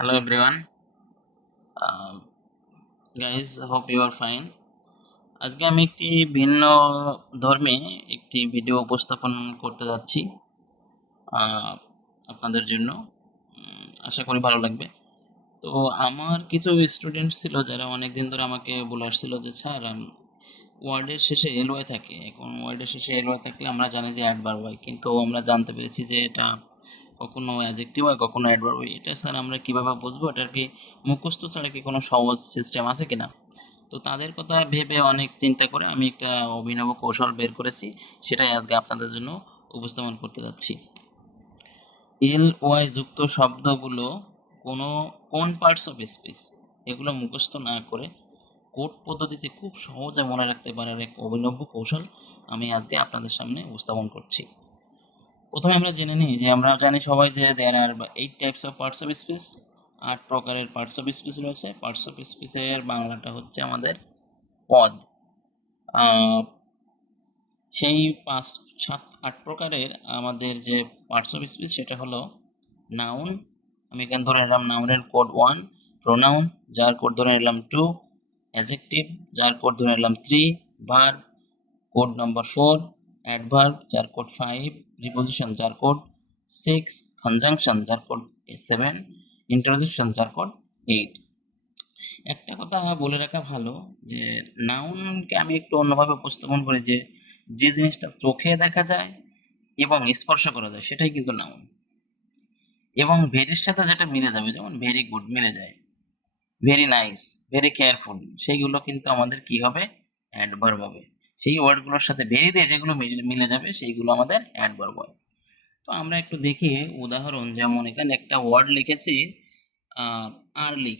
Hello everyone. Guys, hope you are fine. আজকে আমি একটি ভিন্ন ধর্মে একটি ভিডিও উপস্থাপন করতে যাচ্ছি আপনাদের জন্য। আশা করি ভালো লাগবে। তো আমার কিছু স্টুডেন্ট ছিল যারা অনেক দিন ধরে আমাকে বলে আসছিল যে স্যার ওয়ার্ডের শেষে এলওয়াই থাকে। এখন ওয়ার্ডের শেষে এলওয়াই থাকলে আমরা জানি যে অ্যাডভার্ব হয়, কিন্তু আমরা জানতে পেরেছি যে এটা কখনো অ্যাডজেক্টিভ হয়, কখনো অ্যাডভার্ব হয়। এটা স্যার আমরা কীভাবে বুঝবো? এটার কি মুখস্থ ছাড়া কি কোনো সহজ সিস্টেম আছে কিনা? তো তাদের কথা ভেবে অনেক চিন্তা করে আমি একটা অভিনব কৌশল বের করেছি, সেটাই আজকে আপনাদের জন্য উপস্থাপন করতে যাচ্ছি। এল ওয়াই যুক্ত শব্দগুলো কোন পার্টস অফ স্পিচ, এগুলো মুখস্থ না করে কোড পদ্ধতিতে খুব সহজে মনে রাখতে পারার এক অভিনব কৌশল আমি আজকে আপনাদের সামনে উপস্থাপন করছি। প্রথমে আমরা জেনে নিই যে আমরা জানি সবাই যে দেয়ার আর 8 types of parts of speech, 8 প্রকারের পার্টস অফ স্পিচ রয়েছে। পার্টস অফ স্পিচের বাংলাটা হচ্ছে আমাদের পদ। সেই 5, 7, 8 প্রকারের আমাদের যে পার্টস অফ স্পিচ সেটা হলো নাউন, আমি এখানে ধরে নিলাম নাউনের কোড 1, প্রোনাউন যার কোড ধরে নিলাম 2, অ্যাডজেক্টিভ যার কোড ধরে নিলাম 3, ভার্ব কোড নাম্বার 4, অ্যাডভার্ব যার কোড 5, প্রিপোজিশন যার কোড 6, কনজাংশন যার কোড 7, ইন্টারজেকশন যার কোড 8। একটা কথা বলে রাখা ভালো যে নাউনকে আমি একটু অন্যভাবে উপস্থাপন করি যে যে জিনিসটা চোখে দেখা যায় এবং স্পর্শ করা যায় সেটাই কিন্তু নাউন, এবং ভেরির সাথে যেটা মিলে যাবে, যেমন ভেরি গুড মিলে যায়, ভেরি নাইস, ভেরি কেয়ারফুল, সেইগুলো কিন্তু আমাদের কি হবে? অ্যাডভার্ব হবে। সেই ওয়ার্ডগুলোর সাথে ভেরি দিয়ে যেগুলো মিলে যাবে সেইগুলো আমাদের অ্যাডভার্ব হয়। তো আমরা একটু দেখি উদাহরণ, যেমন এখানে একটা ওয়ার্ড লিখেছি আর্লি।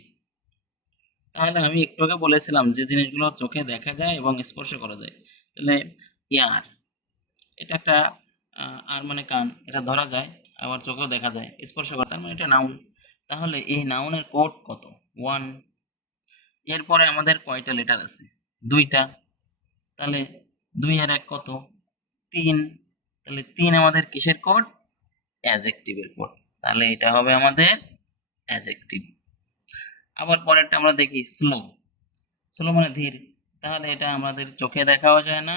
তাহলে আমি একটু আগে বলেছিলাম যে জিনিসগুলো চোখে দেখা যায় এবং স্পর্শ করা যায়। তাহলে ইয়ার, এটা একটা আর মানে কান, এটা ধরা যায়, আবার চোখেও দেখা যায়, স্পর্শ করা, তার মানে এটা নাউন। তাহলে এই নাউনের কোড কত? 1। এরপরে আমাদের কয়টা লেটার আছে? 2টা। তাহলে 2 আর 1 কত? 3। তাহলে 3 আমাদের কিসের কোড? অ্যাডজেক্টিভের কোড। তাহলে এটা হবে আমাদের অ্যাডজেক্টিভ। আবার পরেরটা আমরা দেখি স্লো। স্লো মানে ধীর। তাহলে এটা আমাদের চোখে দেখাও যায় না,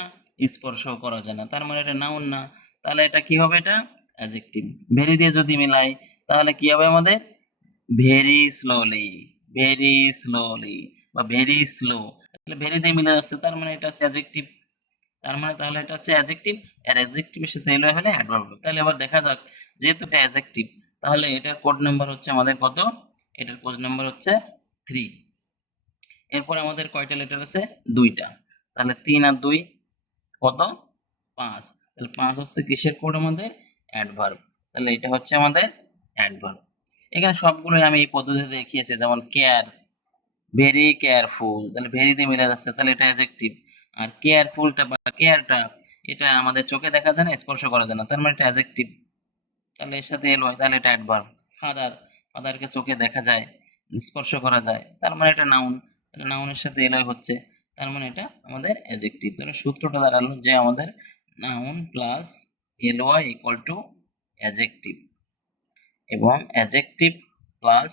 স্পর্শও করা যায় না, তার মানে এটা নাউন না। তাহলে এটা কি হবে? এটা অ্যাডজেক্টিভ। ভেরি দিয়ে যদি মিলাই তাহলে কি হবে আমাদের? ভেরি স্লোলি, ভেরি স্লোলি বা ভেরি স্লো। তাহলে ভেরি দিয়ে মিলে যাচ্ছে, তার মানে এটা হচ্ছে অ্যাডজেক্টিভ। তাহলে এটা হচ্ছে অ্যাডজেক্টিভ, আর অ্যাডজেক্টিভের সাথে এলো হলে অ্যাডভার্ব। তাহলে এবার দেখা যাক, যেহেতু এটা অ্যাডজেক্টিভ তাহলে এটার কোড নাম্বার হচ্ছে আমাদের কত? এটার কোড নাম্বার হচ্ছে 3। এরপর আমাদের কয়টা লেটার আছে? 2টা। তাহলে 3 আর 2 কত? 5। তাহলে 5 হচ্ছে কিসের কোড? আমাদের অ্যাডভার্ব। তাহলে এটা হচ্ছে আমাদের অ্যাডভার্ব। এখানে সবগুলোই আমি এই পদ্ধতিতে দেখিয়েছি, যেমন কেয়ার, ভেরি কেয়ারফুল, তাহলে ভেরি দিয়ে মিলে যাচ্ছে, তাহলে এটা অ্যাডজেক্টিভ। আর কেয়ারফুলটা বা কেয়ারটা এটা আমাদের চোখে দেখা যায় না, স্পর্শ করা যায় না, তার মানে এটা অ্যাডজেক্টিভ। তাহলে এর সাথে এলো হয়, তাহলে এটা অ্যাডভার্ব। ফাদার, ফাদারকে চোখে দেখা যায়, স্পর্শ করা যায়, তার মানে এটা নাউন। তাহলে নাউনের সাথে এলয় হচ্ছে, তার মানে এটা আমাদের অ্যাডজেক্টিভ। তাহলে সূত্রটা দাঁড়ালো যে আমাদের noun plus L Y equal to adjective, এবং adjective plus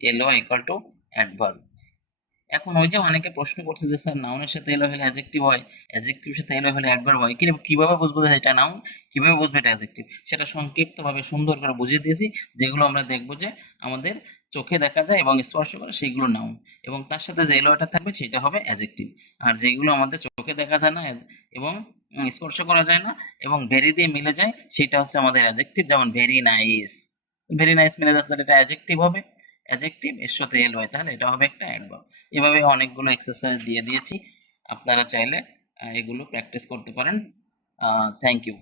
L Y equal to adverb. এখন ওই যে অনেকে প্রশ্ন করছে যে স্যার নাউনের সাথে এলো হলে অ্যাডজেক্টিভ হয়, অ্যাডজেক্টিভের সাথে এলো হলে অ্যাডভার্ব হয়, কিন্তু কিভাবে বুঝবো যে এটা নাউন, কিভাবে বুঝবো এটা অ্যাডজেক্টিভ, সেটা সংক্ষিপ্তভাবে সুন্দর করে বুঝিয়ে দিয়েছি। যেগুলো আমরা দেখবো যে আমাদের চোখে দেখা যায় এবং স্পর্শ করে সেগুলো নাউন, এবং তার সাথে যে এলোটা থাকবে সেটা হবে অ্যাডজেক্টিভ। আর যেগুলো আমাদের চোখে দেখা যায় না এবং স্পর্শ করা যায় না এবং ভেরি দিয়ে মিলে যায় সেটা হচ্ছে আমাদের অ্যাডজেক্টিভ। যেমন ভেরি নাইস, ভেরি নাইস মিলে যাচ্ছে, তাহলে এটা অ্যাডজেক্টিভ হবে। অ্যাডজেক্টিভ এর সাথে এল হয়, তাহলে এটা হবে একটা অ্যাডভার্ব। এভাবে অনেকগুলো এক্সারসাইজ দিয়ে দিয়েছি, আপনারা চাইলে এগুলো প্র্যাকটিস করতে পারেন। Thank you.